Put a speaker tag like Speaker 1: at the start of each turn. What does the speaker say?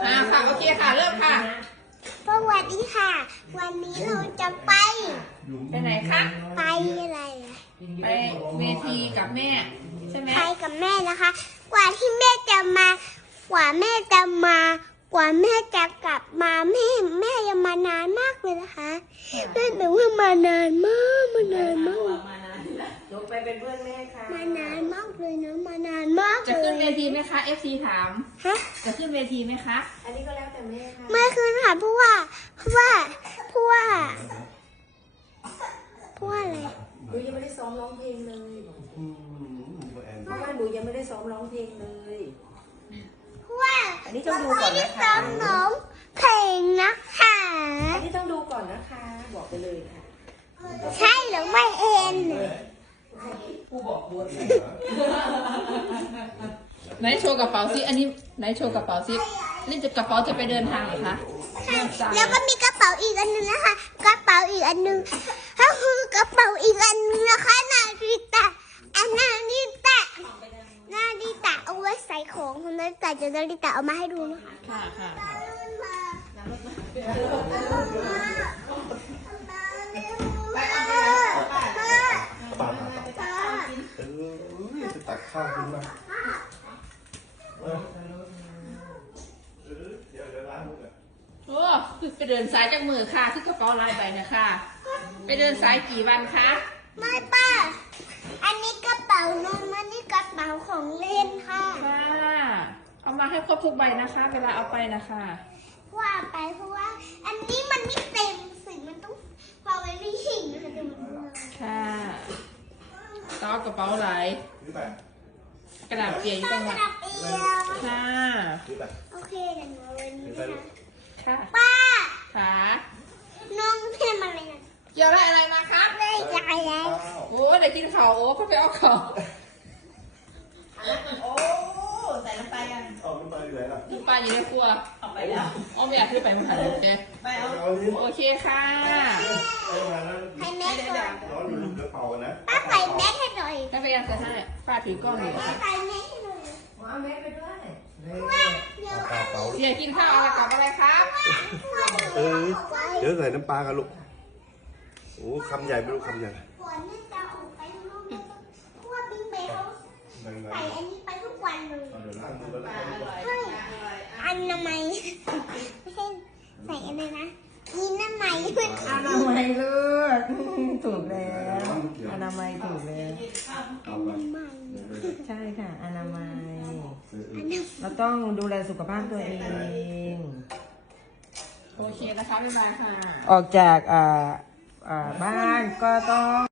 Speaker 1: ค่ะโอเคค่ะเริ่มค่ะ
Speaker 2: สวัสดีค่ะ วันนี้เราจะไป
Speaker 1: ไหนคะ
Speaker 2: ไปอะไร
Speaker 1: ไปเวทีกับแม่ใช่ไหม
Speaker 2: ไปกับแม่นะคะ กว่าแม่จะมากว่าแม่จะกลับมาแม่ยังมานานมากเลยนะคะแม่หนูว่ามานานมาก
Speaker 3: ลงไปเป็นเพื่อนแม่ค่ะ
Speaker 2: มานานมากเลยนะมานานมากเลย
Speaker 1: จะขึ้นเวทีไหมคะ FC ถาม
Speaker 2: ฮะ
Speaker 1: จะขึ้นเวทีไหมคะ
Speaker 3: อันนี้ก็แล้วแต่แม่ค่ะ
Speaker 2: ไม่ขึ้นค่ะเพราะว่าอะไร
Speaker 3: หนูยังไม่ได้ซ้อมร้องเพลงเลยเพราะว่าหนูยังไม่ได้ซ้อมร้องเพลงเลย
Speaker 2: เพราะว่า
Speaker 3: อันนี้ต้องดูก่อนนะคะ
Speaker 2: ซ้อมน้องเพลงนะคะ
Speaker 3: อันนี้ต้องดูก่อนนะคะ บอกไปเลยค่ะ
Speaker 2: ใช่หรือไม่เอ็น
Speaker 1: ไหนโชว์กระเป๋าซิอันนี้ไหนโชว์กระเป๋าซินี่จะกระเป๋าจะไปเดินทางเหรอคะ
Speaker 2: แล้วก็มีกระเป๋าอีกอันหนึงนะคะ กระเป๋าอีกอันหนึงก็คือกระเป๋าอีกอันหนึงนะคะนาฬิตานาฬิตาเอาไว้ใส่ของของนาฬิตาจะนาฬิตาเอามาให้ดูนะคะ
Speaker 1: ค่ะค่ะ
Speaker 4: ป่าจะตักข้าวกินมาเดี๋ยวล้างมือ
Speaker 1: โอ้ไปเดินสายจากมือค่ะที่กระเป๋าลายใบนะคะไปเดินสายกี่วันคะ
Speaker 2: ไม่ป้า อันนี้กระเป๋านมอันนี้กระเป๋าของเล่นค่ะ
Speaker 1: ค่ะเอามาให้ครบทุกใบนะคะ เวลาเอาไปนะคะ
Speaker 2: ว่าไปเพราะว่า อันนี้มันไม่เต็มสิมันต้องพอไว้ไม่หิ่งนะคะแต่มันเลย
Speaker 1: ค่ะต้องเอากระเป๋าไหล
Speaker 4: ถือไป
Speaker 1: กระดาษเปียกอยู่ตรง
Speaker 2: ก
Speaker 1: ไหน
Speaker 2: ระดาษเปียก
Speaker 1: ค่ะ
Speaker 4: ถือไป
Speaker 2: โอเคเดี๋ยวหนูเอาไว้นี่นะคะ
Speaker 1: ค่ะ
Speaker 2: ป้า
Speaker 1: ค่ะ
Speaker 2: น้องเทมอะไรนะ
Speaker 1: เกี่ยวได้อะไรมาครับ
Speaker 2: ได้ใจแล้ว
Speaker 1: โอ้เดี๋ยวกินข้าวโอ้เขาไปเอาข้าว
Speaker 3: โอ้ใส่ลงไปกัน
Speaker 4: เอาขึ้นไปเลยล่ะ
Speaker 1: น้ำปลาอยู่ในครัว
Speaker 3: เอาไปแล้ว
Speaker 1: อ๋อไม่อยากขึ้นไปมันหันเลยโอเค
Speaker 3: ไปเอา
Speaker 4: เอาลิ้น
Speaker 1: โอเคค่ะ
Speaker 4: เอามาแล้ว
Speaker 2: ให้แม่ก่อน
Speaker 4: ร้อนอยู่เดี๋ยวเป่ากันนะ
Speaker 2: ป้าใส่แม่ให้หน่อย
Speaker 1: ถ้าไปยังจะให้ป้าถือกล้องอยู่
Speaker 2: ป้า
Speaker 1: ค่ะ
Speaker 2: ใส่แม่ให้หน่อย
Speaker 3: เอาแม่ไปด้วย
Speaker 2: เดี๋ยว
Speaker 4: เป่าเป่า
Speaker 1: เดี๋ยวกินข้าวอะไรกับอะไรครับ
Speaker 4: เดี๋ยวใส่น้ำปลากันลูกโอ้คำใหญ่ไม่รู้คำใหญ่
Speaker 2: ฝนเนี่ยจะออกไปข้างนอกเนี่ยเพราะว่าบิ๊กเบย์เขาใส่อันนี้ไปทุกวันเลย
Speaker 4: เดี๋ยวล้างมือแล้ว
Speaker 2: ใช่อันนามัยไม่ใช่ใส่อะไรนะมีน้ำไหมด้วย
Speaker 3: อนามัยเลือกถูกแล้วอนามัยถูกแล้ว
Speaker 4: เอาไป
Speaker 3: ใช่ค่ะอนามัยเราต้องดูแลสุขภาพตัวเอง
Speaker 1: โอเคนะคะบ๊ายบายค่ะ
Speaker 3: ออกจากบ้านก็ต้อง